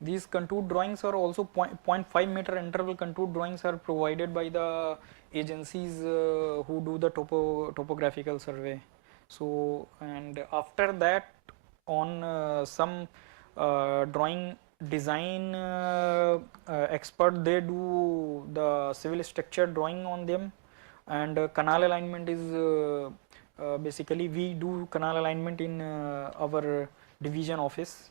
These contour drawings are also 0.5 meter interval contour drawings are provided by the agencies who do the topographical survey. So, and after that on some drawing design expert, they do the civil structure drawing on them, and canal alignment is basically we do canal alignment in our division office.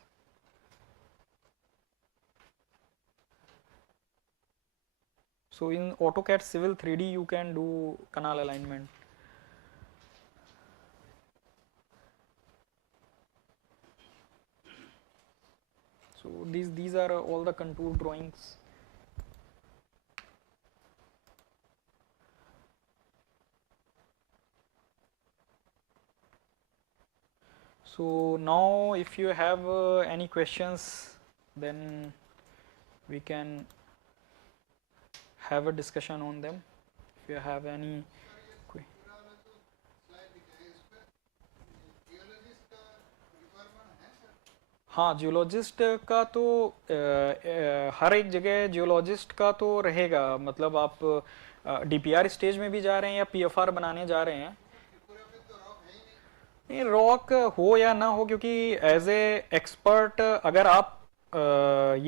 So in AutoCAD Civil 3D you can do canal alignment. So these are all the contour drawings. So now if you have any questions, then we can have a discussion on them if you have any. हाँ, geologist का तो हर एक जगह geologist का तो रहेगा, मतलब आप डीपीआर स्टेज में भी जा रहे हैं या पीएफआर बनाने जा रहे हैं, नहीं रॉक हो या ना हो, क्योंकि एज ए एक्सपर्ट अगर आप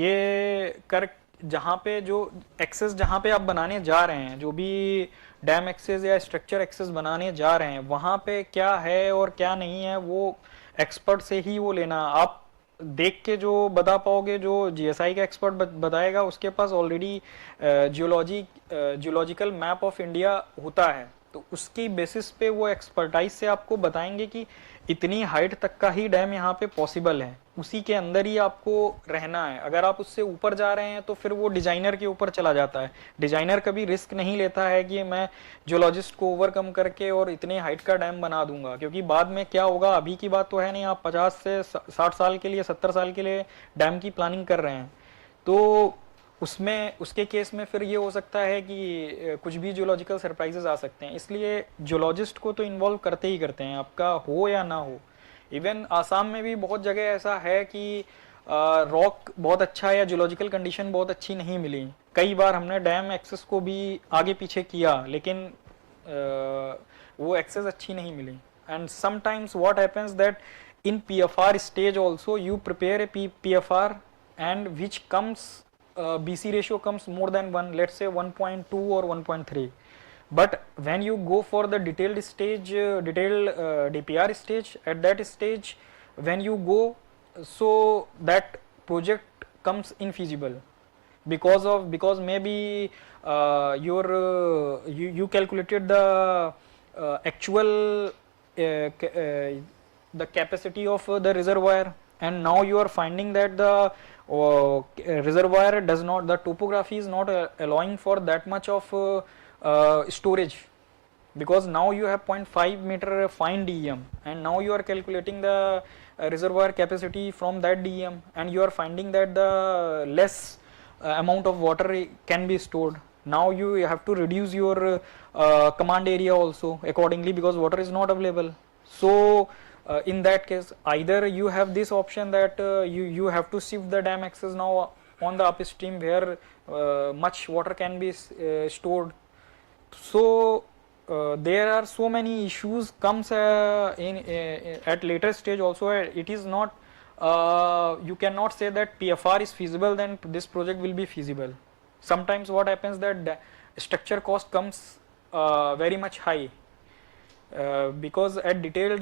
ये कर जहाँ पे जो एक्सेस जहाँ पे आप बनाने जा रहे हैं, जो भी डैम एक्सेस या स्ट्रक्चर एक्सेस बनाने जा रहे हैं, वहाँ पे क्या है और क्या नहीं है वो एक्सपर्ट से ही वो लेना। आप देख के जो बता पाओगे, जो जीएसआई का एक्सपर्ट बताएगा उसके पास already geological map of India होता है, तो उसकी बेसिस पे वो एक्सपर्टाइज से आपको बताएंगे कि इतनी हाइट तक का ही डैम यहाँ पे पॉसिबल है, उसी के अंदर ही आपको रहना है। अगर आप उससे ऊपर जा रहे हैं तो फिर वो डिजाइनर के ऊपर चला जाता है। डिजाइनर कभी रिस्क नहीं लेता है कि मैं जियोलॉजिस्ट को ओवरकम करके और इतने हाइट का डैम बना दूंगा, क्योंकि बाद में क्या होगा, अभी की बात तो है नहीं, आप 50 से 60 साल के लिए 70 साल के लिए डैम की प्लानिंग कर रहे हैं, तो उसमें उसके केस में फिर ये हो सकता है कि कुछ भी जियोलॉजिकल सरप्राइजेस आ सकते हैं। इसलिए जियोलॉजिस्ट को तो इन्वॉल्व करते ही करते हैं, आपका हो या ना हो। इवन आसाम में भी बहुत जगह ऐसा है कि रॉक बहुत अच्छा है या जियोलॉजिकल कंडीशन बहुत अच्छी नहीं मिली। कई बार हमने डैम एक्सेस को भी आगे पीछे किया, लेकिन वो एक्सेस अच्छी नहीं मिली। And sometimes what happens that in PFR stage also you prepare a PFR and which comes BC ratio comes more than 1, let's say 1.2 or 1.3, but when you go for the detailed stage, DPR stage, at that stage when you go, so that project comes infeasible because maybe you calculated the actual the capacity of the reservoir, and now you are finding that the reservoir does not, the topography is not allowing for that much of storage, because now you have 0.5 meter fine DEM, and now you are calculating the reservoir capacity from that DEM, and you are finding that the less amount of water can be stored. Now you have to reduce your command area also accordingly, because water is not available. So in that case, either you have this option that you have to shift the dam access now on the upstream where much water can be stored. So there are so many issues comes at later stage also. It is not you cannot say that PFR is feasible, then this project will be feasible. Sometimes what happens that structure cost comes very much high. Because at detailed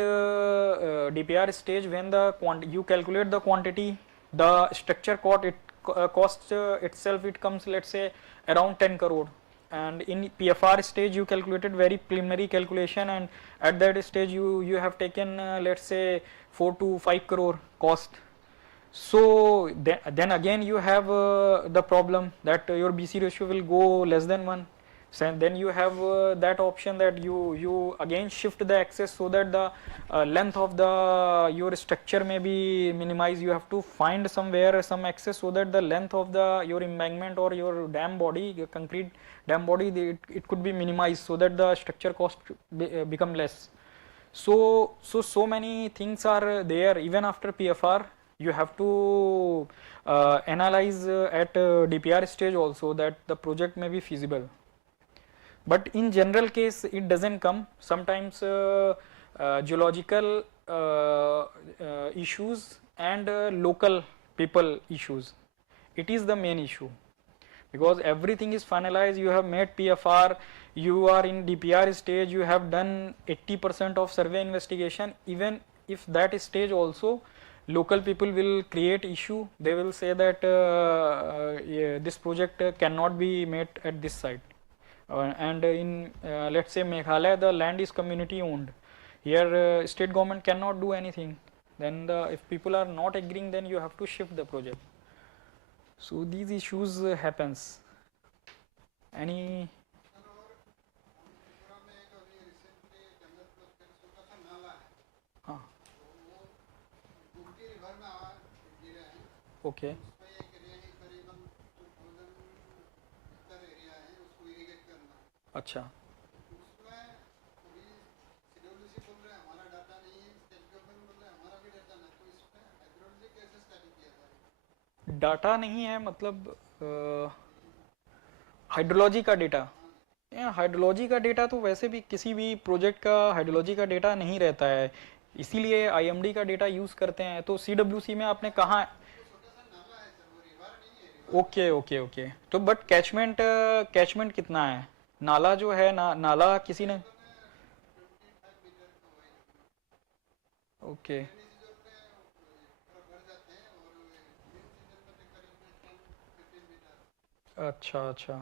DPR stage, when the you calculate the quantity, the structure cost itself, it comes, let's say, around 10 crore, and in PFR stage you calculated very preliminary calculation, and at that stage you have taken let's say 4 to 5 crore cost. So then again you have the problem that your BC ratio will go less than 1. So then you have that option that you again shift the access so that the length of the your structure may be minimized. You have to find somewhere some access so that the length of the your embankment or your dam body, your concrete dam body, it could be minimized so that the structure cost become less. So many things are there. Even after PFR, you have to analyze at DPR stage also that the project may be feasible. But in general case, it doesn't come. Sometimes geological issues and local people issues, it is the main issue, because everything is finalized. You have made PFR, you are in DPR stage, you have done 80% of survey investigation. Even if that stage also, local people will create issue. They will say that yeah, this project cannot be made at this site. And in let's say Meghalaya, the land is community owned. Here state government cannot do anything. Then if people are not agreeing, then you have to shift the project. So these issues happens. Any okay. अच्छा उसमें अभी CWC बोल रहे हैं हमारा data नहीं है, state government बोल रहे हैं हमारा भी डाटा नहीं, तो इसमें हाइड्रोलॉजी कैसे स्टडी किया जाएगा? डाटा नहीं है मतलब हाइड्रोलॉजी का डेटा? हाइड्रोलॉजी का डेटा तो वैसे भी किसी भी प्रोजेक्ट का हाइड्रोलॉजी का डेटा नहीं रहता है, इसीलिए आईएमडी का डेटा यूज़ करते हैं। तो सीडब्ल्यूसी में आपने कहाँ? वो छोटा सा नाला है सर, वो रिवर नहीं है, रिवर ओके ओके ओके, तो बट कैचमेंट कैचमेंट कितना है? नाला जो है ना, नाला किसी ने? 25 मीटर का होएगा। ओके रेनी सीजन में पूरा भर जाते हैं और इन सीजन में करीब 10-15 मीटर। अच्छा अच्छा,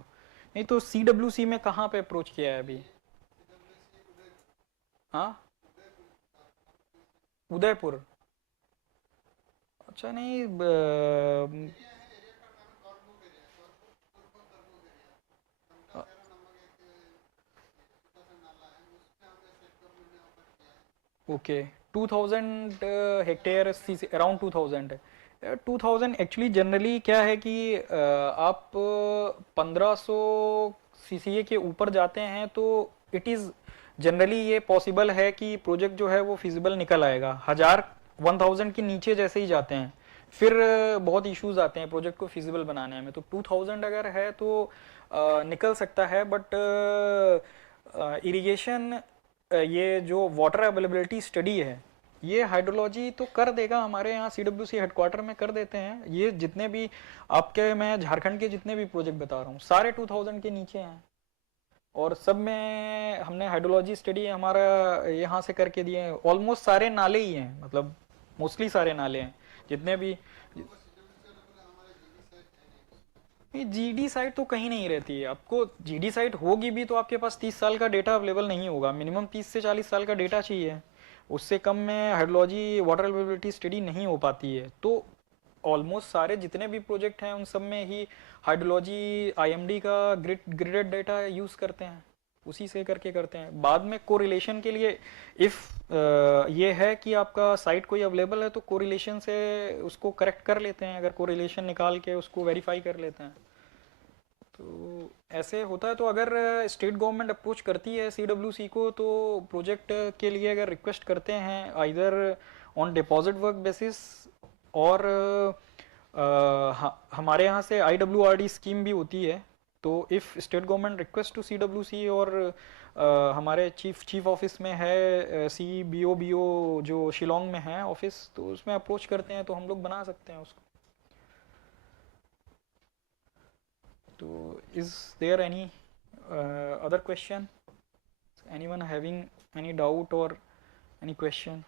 नहीं तो सीडब्ल्यूसी में कहाँ पे अप्रोच किया है अभी? CWC उदयपुर, हाँ उदयपुर उदयपुर। अच्छा नहीं एरिया है, एरिया का नाम है कॉर्बुक एरिया, कॉर्बुक एरिया। अ, टमटाफेरा नामक एक छोटा सा नाला है, उसमें हमने स्टेट गवर्नमेंट ने ऑफर किया है। ओके 2000 हेक्टेयर, सी अराउंड 2000। 2000 एक्चुअली जनरली क्या है कि आप 1500 सीसीए के ऊपर जाते हैं तो इट इज़ जनरली ये पॉसिबल है कि प्रोजेक्ट जो है वो फिजिबल निकल आएगा। 1000 के नीचे जैसे ही जाते हैं फिर बहुत इश्यूज आते हैं प्रोजेक्ट को फिजिबल बनाने में। तो 2000 अगर है तो निकल सकता है, बट इरिगेशन ये जो वाटर अवेलेबिलिटी स्टडी है ये हाइड्रोलॉजी तो कर देगा, हमारे यहाँ सीडब्ल्यूसी हेडक्वार्टर में कर देते हैं। ये जितने भी आपके, मैं झारखंड के जितने भी प्रोजेक्ट बता रहा हूँ सारे 2000 के नीचे हैं, और सब में हमने हाइड्रोलॉजी स्टडी हमारा यहाँ से करके दिए हैं। ऑलमोस्ट सारे नाले ही हैं, मतलब मोस्टली सारे नाले हैं जितने भी। तो वो CWC वाले बोले हमारे जीडी साइट है नहीं उसमें। नहीं जीडी साइट तो कहीं नहीं रहती है, आपको जीडी साइट होगी भी तो आपके पास 30 साल का डेटा अवेलेबल नहीं होगा, मिनिमम 30 से 40 साल का डेटा चाहिए, उससे कम में हाइड्रोलॉजी वाटर अवेलेबिलिटी स्टडी नहीं हो पाती है। तो ऑलमोस्ट सारे जितने भी प्रोजेक्ट हैं उन सब में ही हाइड्रोलॉजी आईएमडी का ग्रिडेड डेटा यूज़ करते हैं, उसी से करके करते हैं। बाद में कोरिलेशन के लिए इफ़ ये है कि आपका साइट कोई अवेलेबल है तो कोरिलेशन से उसको करेक्ट कर लेते हैं, अगर कोरिलेशन निकाल के उसको वेरीफाई कर लेते हैं तो ऐसे होता है। तो अगर स्टेट गवर्नमेंट अप्रोच करती है सीडब्ल्यूसी को तो प्रोजेक्ट के लिए अगर रिक्वेस्ट करते हैं either on deposit work basis, और हमारे यहाँ से आईडब्ल्यूआरडी स्कीम भी होती है। तो if state government request to CWC और हमारे चीफ ऑफिस में है CBO जो शिलोंग में है ऑफिस, तो उसमें अप्रोच करते हैं तो हम लोग बना सकते हैं उसको। तो is there any other question, anyone having any doubt और any question?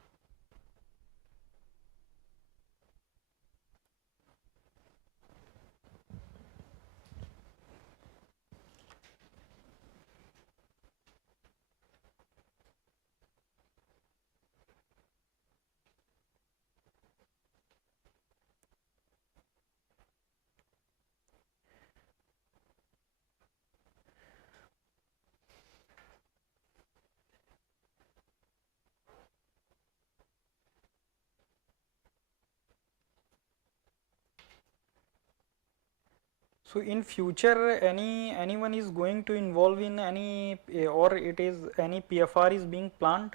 So in future anyone is going to involve in any or it is any PFR is being planned?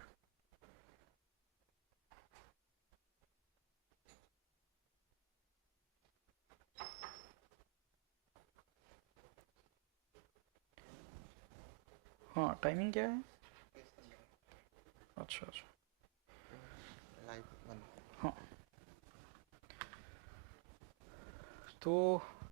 हाँ टाइमिंग क्या है? अच्छा अच्छा लाइव 1। हाँ तो